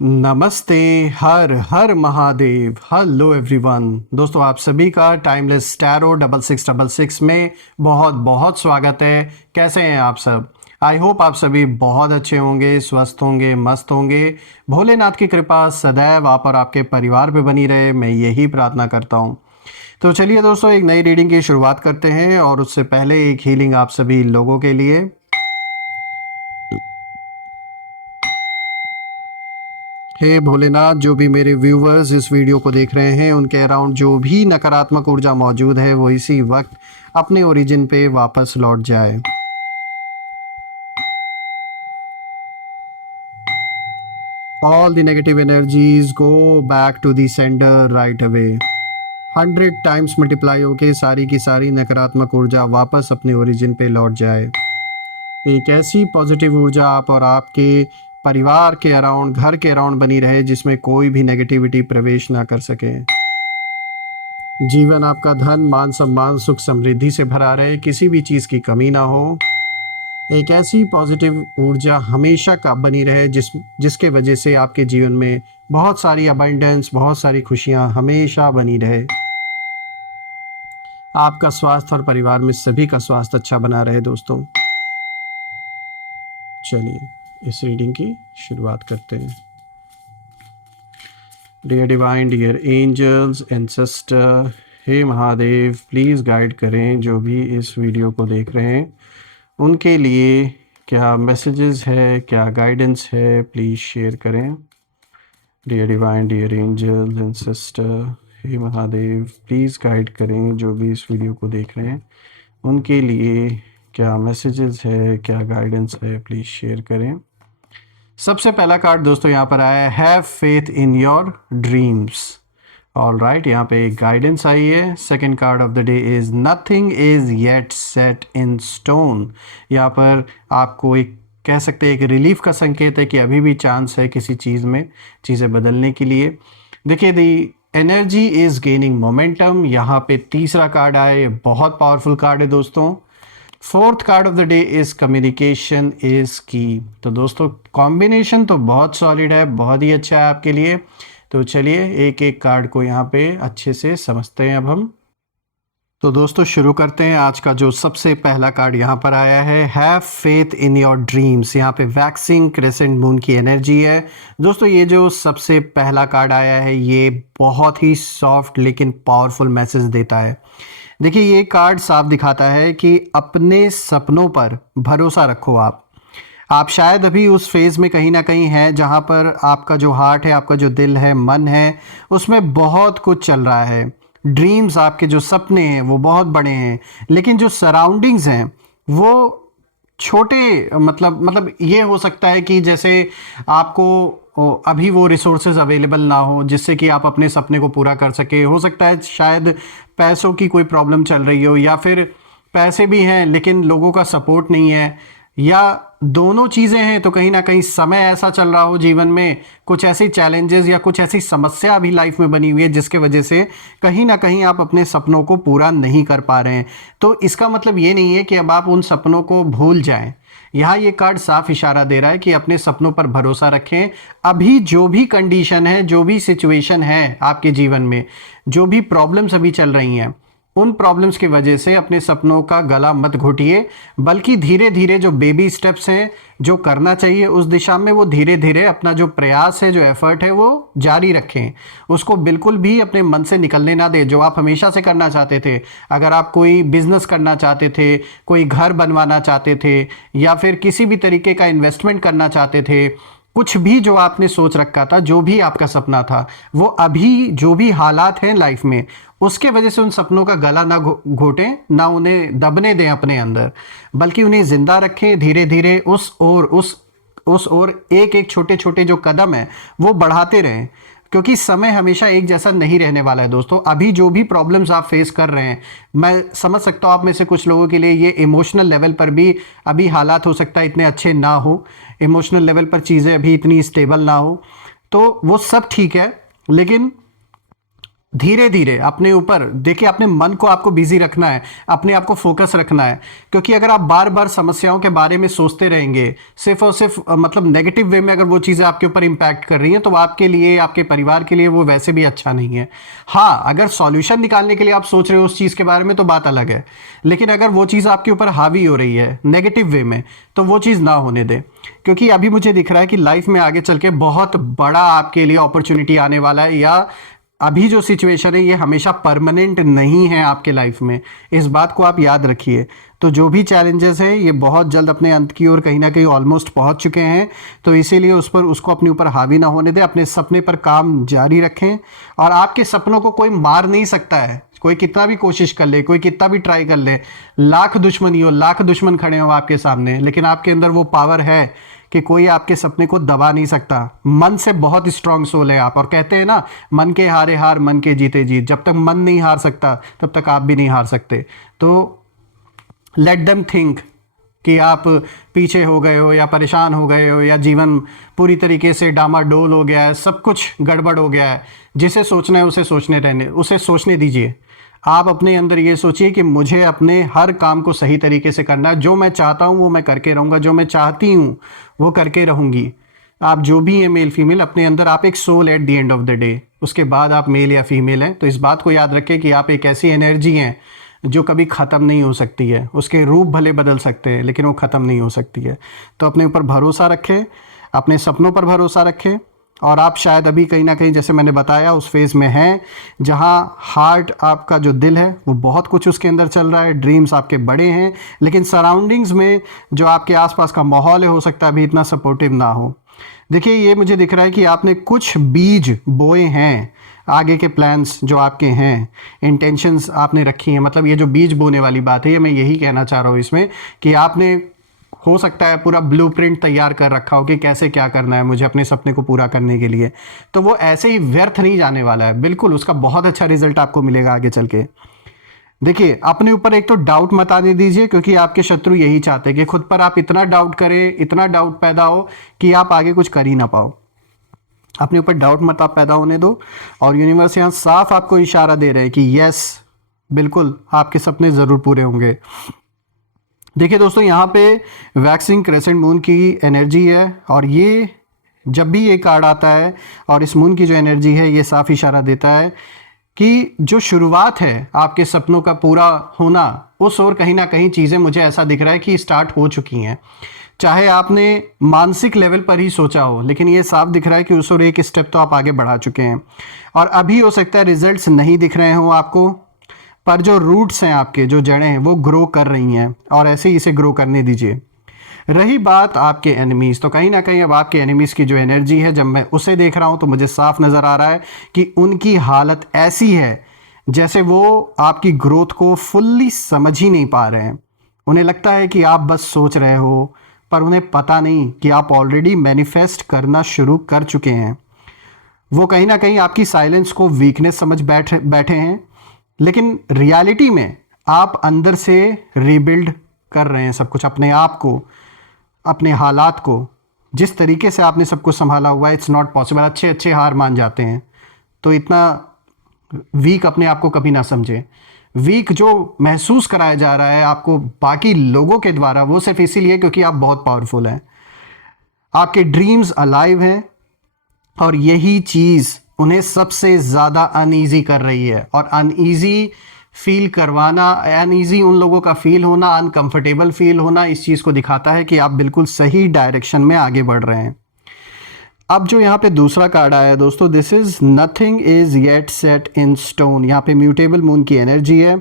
नमस्ते। हर हर महादेव। Hello everyone. दोस्तों आप सभी का टाइमलेस टैरो 6666 में बहुत बहुत स्वागत है। कैसे हैं आप सब? आई होप आप सभी बहुत अच्छे होंगे, स्वस्थ होंगे, मस्त होंगे। भोलेनाथ की कृपा सदैव आप और आपके परिवार पे बनी रहे, मैं यही प्रार्थना करता हूँ। तो चलिए दोस्तों, एक नई रीडिंग की शुरुआत करते हैं और उससे पहले एक हीलिंग आप सभी लोगों के लिए। हे भोलेनाथ, जो भी मेरे व्यूवर्स इस वीडियो को देख रहे हैं उनके अराउंड जो भी नकारात्मक ऊर्जा मौजूद है वो इसी वक्त अपने ओरिजिन पे वापस लौट जाए। All the negative energies go back to the sender right away. 100 times multiply होके सारी की सारी नकारात्मक ऊर्जा वापस अपने ओरिजिन पे लौट जाए। एक ऐसी पॉजिटिव ऊर्जा आप और आपके परिवार के अराउंड, घर के अराउंड बनी रहे जिसमें कोई भी नेगेटिविटी प्रवेश ना कर सके। जीवन आपका धन, मान, सम्मान, सुख, समृद्धि से भरा रहे, किसी भी चीज़ की कमी ना हो। एक ऐसी पॉजिटिव ऊर्जा हमेशा का बनी रहे जिसके वजह से आपके जीवन में बहुत सारी अबंडेंस, बहुत सारी खुशियाँ हमेशा बनी रहे। आपका स्वास्थ्य और परिवार में सभी का स्वास्थ्य अच्छा बना रहे दोस्तों। चलिए इस रीडिंग की शुरुआत करते हैं। Dear divine, dear angels, ancestor, हे महादेव, प्लीज़ गाइड करें जो भी इस वीडियो को देख रहे हैं उनके लिए क्या मैसेजेस है, क्या गाइडेंस है, प्लीज़ शेयर करें। Dear divine, dear angels, ancestor, हे महादेव, प्लीज़ गाइड करें जो भी इस वीडियो को देख रहे हैं उनके लिए क्या मैसेजेस है, क्या गाइडेंस है, प्लीज़ शेयर करें। सबसे पहला कार्ड दोस्तों यहाँ पर आया है, have faith in your dreams. All right, यहाँ पे एक गाइडेंस आई है। Second card of the day is nothing is yet set in stone. यहाँ पर आपको एक कह सकते हैं एक रिलीफ का संकेत है कि अभी भी चांस है किसी चीज़ में चीज़ें बदलने के लिए। देखिए, दी एनर्जी इज गेनिंग मोमेंटम। यहाँ पे तीसरा कार्ड आया, ये बहुत पावरफुल कार्ड है दोस्तों। Fourth card of the day is communication is की। तो दोस्तों कॉम्बिनेशन तो बहुत सॉलिड है, बहुत ही अच्छा है आपके लिए। तो चलिए एक एक कार्ड को यहाँ पे अच्छे से समझते हैं अब हम। तो दोस्तों शुरू करते हैं। आज का जो सबसे पहला कार्ड यहाँ पर आया है, have faith in your dreams. यहाँ पे वैक्सिंग क्रेसेंट मून की एनर्जी है दोस्तों। ये जो सबसे पहला कार्ड आया है ये बहुत ही सॉफ्ट लेकिन पावरफुल मैसेज देता है। देखिए, ये कार्ड साफ दिखाता है कि अपने सपनों पर भरोसा रखो। आप शायद अभी उस फेज़ में कहीं ना कहीं हैं जहाँ पर आपका जो हार्ट है, आपका जो दिल है, मन है, उसमें बहुत कुछ चल रहा है। ड्रीम्स, आपके जो सपने हैं वो बहुत बड़े हैं, लेकिन जो सराउंडिंग्स हैं वो छोटे। मतलब ये हो सकता है कि जैसे आपको अभी वो रिसोर्सेज अवेलेबल ना हो जिससे कि आप अपने सपने को पूरा कर सके। हो सकता है शायद पैसों की कोई प्रॉब्लम चल रही हो, या फिर पैसे भी हैं लेकिन लोगों का सपोर्ट नहीं है, या दोनों चीज़ें हैं। तो कहीं ना कहीं समय ऐसा चल रहा हो जीवन में, कुछ ऐसे चैलेंजेस या कुछ ऐसी समस्या अभी लाइफ में बनी हुई है जिसके वजह से कहीं ना कहीं आप अपने सपनों को पूरा नहीं कर पा रहे हैं। तो इसका मतलब ये नहीं है कि अब आप उन सपनों को भूल जाएं। यहाँ ये कार्ड साफ इशारा दे रहा है कि अपने सपनों पर भरोसा रखें। अभी जो भी कंडीशन है, जो भी सिचुएशन है आपके जीवन में, जो भी प्रॉब्लम्स अभी चल रही हैं, उन प्रॉब्लम्स की वजह से अपने सपनों का गला मत घोटिए, बल्कि धीरे धीरे जो बेबी स्टेप्स हैं जो करना चाहिए उस दिशा में वो धीरे धीरे अपना जो प्रयास है, जो एफर्ट है वो जारी रखें। उसको बिल्कुल भी अपने मन से निकलने ना दें। जो आप हमेशा से करना चाहते थे, अगर आप कोई बिजनेस करना चाहते थे, कोई घर बनवाना चाहते थे, या फिर किसी भी तरीके का इन्वेस्टमेंट करना चाहते थे, कुछ भी जो आपने सोच रखा था, जो भी आपका सपना था, वो अभी जो भी हालात हैं लाइफ में उसके वजह से उन सपनों का गला ना घोटें, ना उन्हें दबने दें अपने अंदर, बल्कि उन्हें जिंदा रखें। धीरे धीरे उस और एक एक छोटे छोटे जो कदम है वो बढ़ाते रहें, क्योंकि समय हमेशा एक जैसा नहीं रहने वाला है दोस्तों। अभी जो भी प्रॉब्लम्स आप फेस कर रहे हैं, मैं समझ सकता हूँ आप में से कुछ लोगों के लिए ये इमोशनल लेवल पर भी अभी हालात हो सकता है इतने अच्छे ना हो, इमोशनल लेवल पर चीज़ें अभी इतनी स्टेबल ना हो, तो वो सब ठीक है। लेकिन धीरे धीरे अपने ऊपर देखिए, अपने मन को आपको बिजी रखना है, अपने आप को फोकस रखना है। क्योंकि अगर आप बार बार समस्याओं के बारे में सोचते रहेंगे, सिर्फ और सिर्फ मतलब नेगेटिव वे में अगर वो चीज़ें आपके ऊपर इम्पैक्ट कर रही हैं, तो आपके लिए, आपके परिवार के लिए वो वैसे भी अच्छा नहीं है। हाँ, अगर सॉल्यूशन निकालने के लिए आप सोच रहे हो उस चीज़ के बारे में तो बात अलग है, लेकिन अगर वो चीज़ आपके ऊपर हावी हो रही है नेगेटिव वे में, तो वो चीज़ ना होने दे। क्योंकि अभी मुझे दिख रहा है कि लाइफ में आगे चल के बहुत बड़ा आपके लिए अपॉर्चुनिटी आने वाला है, या अभी जो सिचुएशन है ये हमेशा परमानेंट नहीं है आपके लाइफ में। इस बात को आप याद रखिए। तो जो भी चैलेंजेस हैं ये बहुत जल्द अपने अंत की ओर कहीं ना कहीं ऑलमोस्ट पहुंच चुके हैं। तो इसीलिए उसको अपने ऊपर हावी ना होने दें, अपने सपने पर काम जारी रखें। और आपके सपनों को कोई मार नहीं सकता है, कोई कितना भी कोशिश कर ले, कोई कितना भी ट्राई कर ले, लाख दुश्मनी हो, लाख दुश्मन खड़े हो आपके सामने, लेकिन आपके अंदर वो पावर है कि कोई आपके सपने को दबा नहीं सकता। मन से बहुत स्ट्रांग सोल है आप, और कहते हैं ना, मन के हारे हार, मन के जीते जीत। जब तक मन नहीं हार सकता तब तक आप भी नहीं हार सकते। तो लेट देम थिंक कि आप पीछे हो गए हो, या परेशान हो गए हो, या जीवन पूरी तरीके से डामाडोल हो गया है, सब कुछ गड़बड़ हो गया है। जिसे सोचना है उसे सोचने दीजिए। आप अपने अंदर ये सोचिए कि मुझे अपने हर काम को सही तरीके से करना है, जो मैं चाहता हूँ वो मैं करके रहूँगा, जो मैं चाहती हूँ वो करके रहूँगी। आप जो भी हैं, मेल फीमेल, अपने अंदर आप एक soul at the end of the day. उसके बाद आप मेल या फीमेल हैं, तो इस बात को याद रखें कि आप एक ऐसी एनर्जी हैं जो कभी ख़त्म नहीं हो सकती है। उसके रूप भले बदल सकते हैं, लेकिन वो ख़त्म नहीं हो सकती है। तो अपने ऊपर भरोसा रखें, अपने सपनों पर भरोसा रखें। और आप शायद अभी कहीं ना कहीं, जैसे मैंने बताया, उस फेज़ में हैं जहां हार्ट, आपका जो दिल है, वो बहुत कुछ उसके अंदर चल रहा है, ड्रीम्स आपके बड़े हैं, लेकिन सराउंडिंग्स में जो आपके आसपास का माहौल है, हो सकता है अभी इतना सपोर्टिव ना हो। देखिए, ये मुझे दिख रहा है कि आपने कुछ बीज बोए हैं, आगे के प्लान्स जो आपके हैं, इंटेंशंस आपने रखी हैं। मतलब ये जो बीज बोने वाली बात है, ये मैं यही कहना चाह रहा हूँ इसमें, कि आपने, हो सकता है, पूरा ब्लूप्रिंट तैयार कर रखा हो कि कैसे क्या करना है मुझे अपने सपने को पूरा करने के लिए। तो वो ऐसे ही व्यर्थ नहीं जाने वाला है, बिल्कुल उसका बहुत अच्छा रिजल्ट आपको मिलेगा आगे चल के। देखिए, अपने ऊपर एक तो डाउट मत आने दीजिए, क्योंकि आपके शत्रु यही चाहते हैं कि खुद पर आप इतना डाउट करें, इतना डाउट पैदा हो कि आप आगे कुछ कर ही ना पाओ। अपने ऊपर डाउट मत आप पैदा होने दो। और यूनिवर्स यहाँ साफ आपको इशारा दे रहे हैं कि यस, बिल्कुल आपके सपने ज़रूर पूरे होंगे। देखिए दोस्तों, यहाँ पे वैक्सिंग क्रेसेंट मून की एनर्जी है, और ये जब भी ये कार्ड आता है, और इस मून की जो एनर्जी है, ये साफ इशारा देता है कि जो शुरुआत है आपके सपनों का पूरा होना, उस ओर कहीं ना कहीं चीज़ें, मुझे ऐसा दिख रहा है कि स्टार्ट हो चुकी हैं। चाहे आपने मानसिक लेवल पर ही सोचा हो, लेकिन ये साफ दिख रहा है कि उस ओर एक स्टेप तो आप आगे बढ़ा चुके हैं। और अभी हो सकता है रिजल्ट्स नहीं दिख रहे हो आपको, पर जो रूट्स हैं आपके, जो जड़ें हैं, वो ग्रो कर रही हैं, और ऐसे ही इसे ग्रो करने दीजिए। रही बात आपके एनिमीज़, तो कहीं ना कहीं अब आपके एनिमीज़ की जो एनर्जी है, जब मैं उसे देख रहा हूँ तो मुझे साफ नज़र आ रहा है कि उनकी हालत ऐसी है जैसे वो आपकी ग्रोथ को फुल्ली समझ ही नहीं पा रहे हैं। उन्हें लगता है कि आप बस सोच रहे हो, पर उन्हें पता नहीं कि आप ऑलरेडी मैनिफेस्ट करना शुरू कर चुके हैं। वो कहीं ना कहीं आपकी साइलेंस को वीकनेस समझ बैठे हैं, लेकिन रियलिटी में आप अंदर से रीबिल्ड कर रहे हैं सब कुछ, अपने आप को, अपने हालात को। जिस तरीके से आपने सब कुछ संभाला हुआ है, इट्स नॉट पॉसिबल। अच्छे अच्छे हार मान जाते हैं, तो इतना वीक अपने आप को कभी ना समझे। वीक जो महसूस कराया जा रहा है आपको बाकी लोगों के द्वारा, वो सिर्फ इसीलिए क्योंकि आप बहुत पावरफुल हैं। आपके ड्रीम्स अलाइव हैं, और यही चीज़ उन्हें सबसे ज़्यादा अनईजी कर रही है। और अनईजी फील करवाना, अनईजी उन लोगों का फील होना, अनकंफर्टेबल फील होना, इस चीज़ को दिखाता है कि आप बिल्कुल सही डायरेक्शन में आगे बढ़ रहे हैं। अब जो यहाँ पे दूसरा कार्ड आया है दोस्तों, this is nothing is yet set in stone. यहाँ पे म्यूटेबल मून की एनर्जी है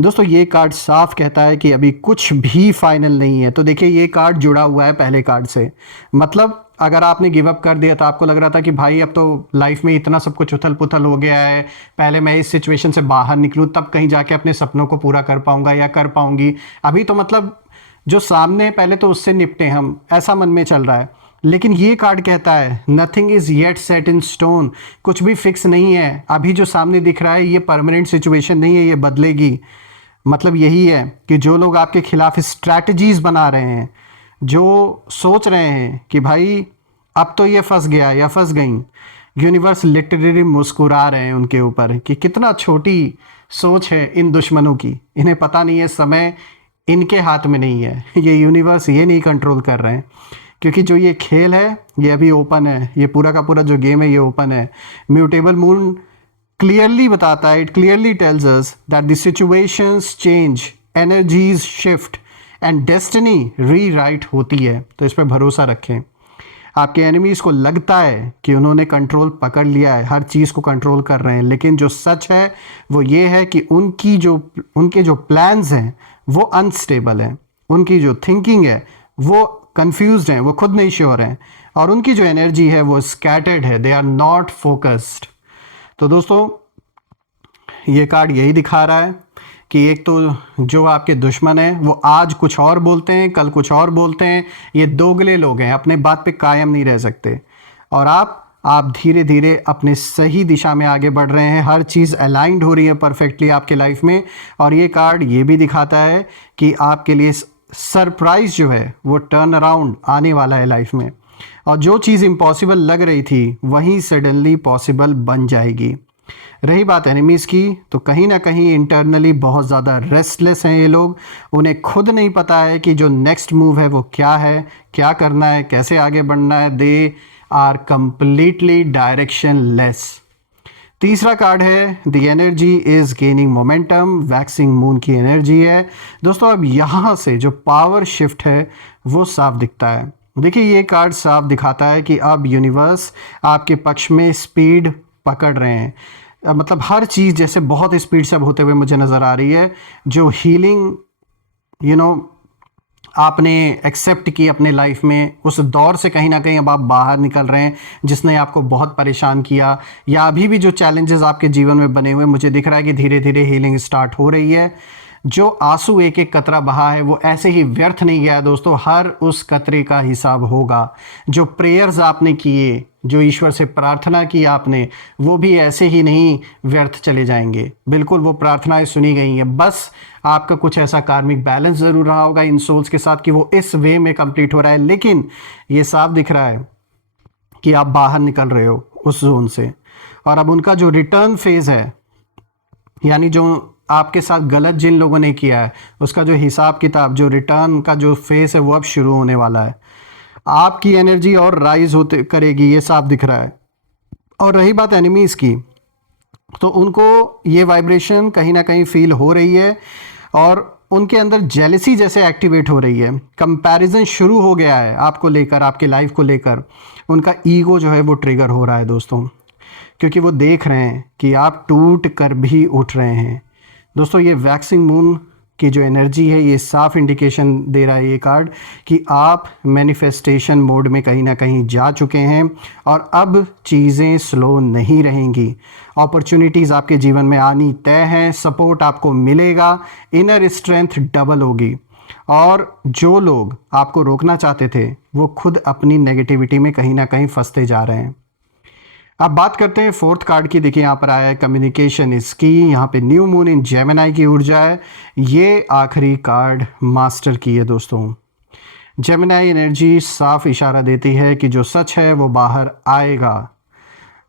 दोस्तों। ये कार्ड साफ कहता है कि अभी कुछ भी फाइनल नहीं है। तो देखिए, ये कार्ड जुड़ा हुआ है पहले कार्ड से। मतलब अगर आपने गिव अप कर दिया था, आपको लग रहा था कि भाई अब तो लाइफ में इतना सब कुछ उथल पुथल हो गया है, पहले मैं इस सिचुएशन से बाहर निकलूँ तब कहीं जाके अपने सपनों को पूरा कर पाऊंगा या कर पाऊंगी। अभी तो मतलब जो सामने पहले तो उससे निपटे हम, ऐसा मन में चल रहा है। लेकिन ये कार्ड कहता है nothing is yet set in stone. कुछ भी फिक्स नहीं है। अभी जो सामने दिख रहा है ये परमानेंट सिचुएशन नहीं है, ये बदलेगी। मतलब यही है कि जो लोग आपके खिलाफ स्ट्रैटेजीज बना रहे हैं, जो सोच रहे हैं कि भाई अब तो ये फंस गया या फंस गई, यूनिवर्स लिटरली मुस्कुरा रहे हैं उनके ऊपर कि कितना छोटी सोच है इन दुश्मनों की, इन्हें पता नहीं है समय इनके हाथ में नहीं है, ये यूनिवर्स ये नहीं कंट्रोल कर रहे हैं, क्योंकि जो ये खेल है ये अभी ओपन है, ये पूरा का पूरा जो गेम है ये ओपन है। म्यूटेबल मून क्लियरली बताता है, it clearly tells us that the situations change, energies shift and destiny rewrite होती है। तो इस पर भरोसा रखें। आपके एनिमीज को लगता है कि उन्होंने कंट्रोल पकड़ लिया है, हर चीज़ को कंट्रोल कर रहे हैं, लेकिन जो सच है वो ये है कि उनके जो प्लान्स हैं वो अनस्टेबल हैं, उनकी जो थिंकिंग है वो कंफ्यूज्ड हैं, वो खुद नहीं श्योर हैं, और उनकी जो एनर्जी है वो स्कैटर्ड है, दे आर नॉट फोकस्ड। तो दोस्तों ये कार्ड यही दिखा रहा है कि एक तो जो आपके दुश्मन हैं वो आज कुछ और बोलते हैं, कल कुछ और बोलते हैं, ये दोगले लोग हैं, अपने बात पे कायम नहीं रह सकते, और आप धीरे धीरे अपने सही दिशा में आगे बढ़ रहे हैं, हर चीज़ अलाइंड हो रही है परफेक्टली आपके लाइफ में। और ये कार्ड ये भी दिखाता है कि आपके लिए सरप्राइज जो है वो टर्न अराउंड आने वाला है लाइफ में, और जो चीज़ इम्पॉसिबल लग रही थी वही सडनली पॉसिबल बन जाएगी। रही बात एनिमीज़ की, तो कहीं ना कहीं इंटरनली बहुत ज़्यादा रेस्टलेस हैं ये लोग, उन्हें खुद नहीं पता है कि जो नेक्स्ट मूव है वो क्या है, क्या करना है, कैसे आगे बढ़ना है। They are completely directionless. तीसरा कार्ड है the energy is gaining momentum, waxing moon की एनर्जी है दोस्तों। अब यहाँ से जो पावर शिफ्ट है वो साफ दिखता है। देखिए ये कार्ड साफ दिखाता है कि अब यूनिवर्स आपके पक्ष में स्पीड पकड़ रहे हैं, मतलब हर चीज़ जैसे बहुत स्पीड से अब होते हुए मुझे नज़र आ रही है। जो हीलिंग आपने एक्सेप्ट की अपने लाइफ में, उस दौर से कहीं ना कहीं अब आप बाहर निकल रहे हैं जिसने आपको बहुत परेशान किया, या अभी भी जो चैलेंजेस आपके जीवन में बने हुए, मुझे दिख रहा है कि धीरे धीरे हीलिंग स्टार्ट हो रही है। जो आंसू एक एक कतरा बहा है वो ऐसे ही व्यर्थ नहीं गया दोस्तों, हर उस कतरे का हिसाब होगा। जो प्रेयर्स आपने किए, जो ईश्वर से प्रार्थना की आपने, वो भी ऐसे ही नहीं व्यर्थ चले जाएंगे, बिल्कुल वो प्रार्थनाएं सुनी गई हैं। बस आपका कुछ ऐसा कार्मिक बैलेंस ज़रूर रहा होगा इन सोल्स के साथ कि वो इस वे में कंप्लीट हो रहा है, लेकिन ये साफ दिख रहा है कि आप बाहर निकल रहे हो उस जोन से, और अब उनका जो रिटर्न फेज़ है, यानी जो आपके साथ गलत जिन लोगों ने किया है उसका जो हिसाब किताब, जो रिटर्न का जो फेस है वो अब शुरू होने वाला है। आपकी एनर्जी और राइज होते करेगी, ये साफ दिख रहा है। और रही बात एनिमीज़ की, तो उनको ये वाइब्रेशन कहीं ना कहीं फील हो रही है, और उनके अंदर जेलसी जैसे एक्टिवेट हो रही है, कंपैरिजन शुरू हो गया है आपको लेकर, आपके लाइफ को लेकर। उनका ईगो जो है वो ट्रिगर हो रहा है दोस्तों, क्योंकि वो देख रहे हैं कि आप टूट कर भी उठ रहे हैं। दोस्तों ये वैक्सिंग मून की जो एनर्जी है ये साफ इंडिकेशन दे रहा है ये कार्ड कि आप मैनिफेस्टेशन मोड में कहीं ना कहीं जा चुके हैं, और अब चीज़ें स्लो नहीं रहेंगी। अपॉर्चुनिटीज़ आपके जीवन में आनी तय हैं, सपोर्ट आपको मिलेगा, इनर स्ट्रेंथ डबल होगी, और जो लोग आपको रोकना चाहते थे वो खुद अपनी नेगेटिविटी में कहीं ना कहीं फंसते जा रहे हैं। अब बात करते हैं फोर्थ कार्ड की। देखिए यहाँ पर आया है कम्युनिकेशन इज की, यहाँ पे न्यू मून इन जेमिनाई की ऊर्जा है। ये आखिरी कार्ड मास्टर की है दोस्तों। जेमिनाई एनर्जी साफ इशारा देती है कि जो सच है वो बाहर आएगा।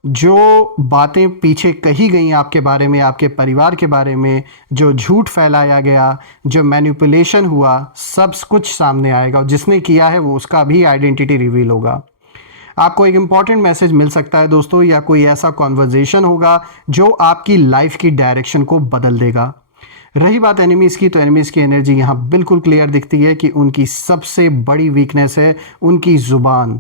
जो बातें पीछे कही गई आपके बारे में, आपके परिवार के बारे में, जो झूठ फैलाया गया, जो मैनिपुलेशन हुआ, सब कुछ सामने आएगा, और जिसने किया है वो उसका भी आइडेंटिटी रिवील होगा। आपको एक इम्पॉर्टेंट मैसेज मिल सकता है दोस्तों, या कोई ऐसा कॉन्वर्जेशन होगा जो आपकी लाइफ की डायरेक्शन को बदल देगा। रही बात एनिमीज़ की, तो एनिमीज़ की एनर्जी यहाँ बिल्कुल क्लियर दिखती है कि उनकी सबसे बड़ी वीकनेस है उनकी ज़ुबान।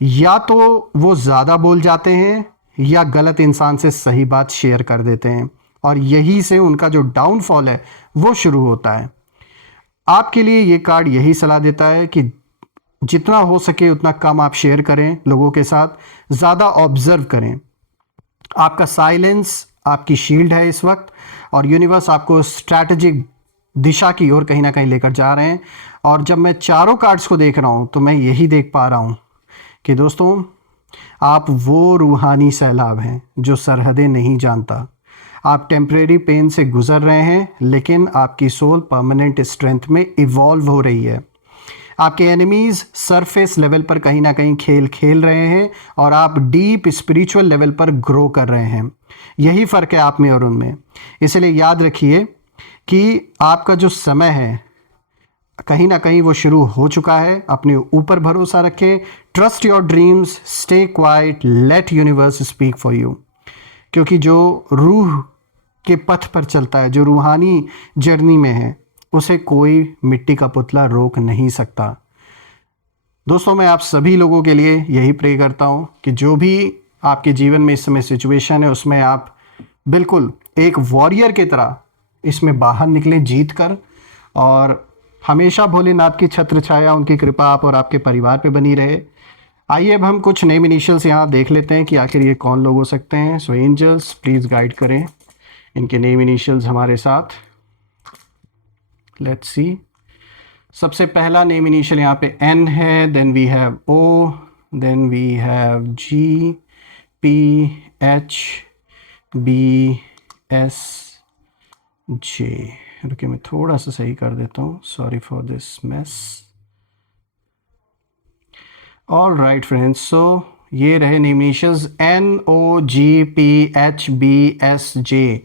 या तो वो ज़्यादा बोल जाते हैं या गलत इंसान से सही बात शेयर कर देते हैं, और यही से उनका जो डाउनफॉल है वो शुरू होता है। आपके लिए ये कार्ड यही सलाह देता है कि जितना हो सके उतना कम आप शेयर करें लोगों के साथ, ज़्यादा ऑब्जर्व करें। आपका साइलेंस आपकी शील्ड है इस वक्त, और यूनिवर्स आपको स्ट्रैटेजिक दिशा की ओर कहीं ना कहीं लेकर जा रहे हैं। और जब मैं चारों कार्ड्स को देख रहा हूँ तो मैं यही देख पा रहा हूँ कि दोस्तों आप वो रूहानी सैलाब हैं जो सरहदें नहीं जानता। आप टेम्परेरी पेन से गुजर रहे हैं, लेकिन आपकी सोल परमानेंट स्ट्रेंथ में इवॉल्व हो रही है। आपके एनिमीज़ सरफेस लेवल पर कहीं ना कहीं खेल खेल रहे हैं और आप डीप स्पिरिचुअल लेवल पर ग्रो कर रहे हैं। यही फ़र्क है आप में और उनमें। इसलिए याद रखिए कि आपका जो समय है कहीं ना कहीं वो शुरू हो चुका है। अपने ऊपर भरोसा रखें, trust your dreams, stay quiet, let universe speak for you. क्योंकि जो रूह के पथ पर चलता है, जो रूहानी जर्नी में है, उसे कोई मिट्टी का पुतला रोक नहीं सकता। दोस्तों, मैं आप सभी लोगों के लिए यही प्रे करता हूँ कि जो भी आपके जीवन में इस समय सिचुएशन है उसमें आप बिल्कुल एक वॉरियर की तरह इसमें बाहर निकलें जीत कर, और हमेशा भोलेनाथ की छत्र छाया, उनकी कृपा आप और आपके परिवार पे बनी रहे। आइए अब हम कुछ नेम इनिशियल्स यहाँ देख लेते हैं कि आखिर ये कौन लोग हो सकते हैं। सो एंजल्स प्लीज़ गाइड करें इनके नेम इनिशियल्स हमारे साथ। Let's see. सबसे पहला नेम इनिशियल यहाँ पे एन है, then we have O, then we have G, P, H, B, S, J. रुकिए मैं थोड़ा सा सही कर देता हूँ, sorry for this mess. All right friends, so ये रहे name initials N, O, G, P, H, B, S, J.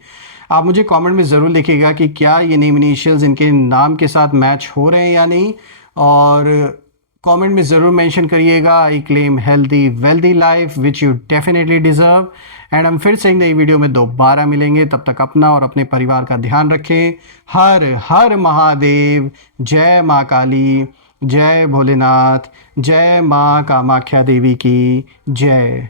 आप मुझे कमेंट में ज़रूर लिखिएगा कि क्या ये नेम इनिशियल्स इनके नाम के साथ मैच हो रहे हैं या नहीं, और कमेंट में ज़रूर मेंशन करिएगा I claim healthy wealthy life which you definitely deserve. And हम फिर से एक नई वीडियो में दोबारा मिलेंगे। तब तक अपना और अपने परिवार का ध्यान रखें। हर हर महादेव। जय माँ काली, जय भोलेनाथ, जय माँ कामाख्या देवी की जय।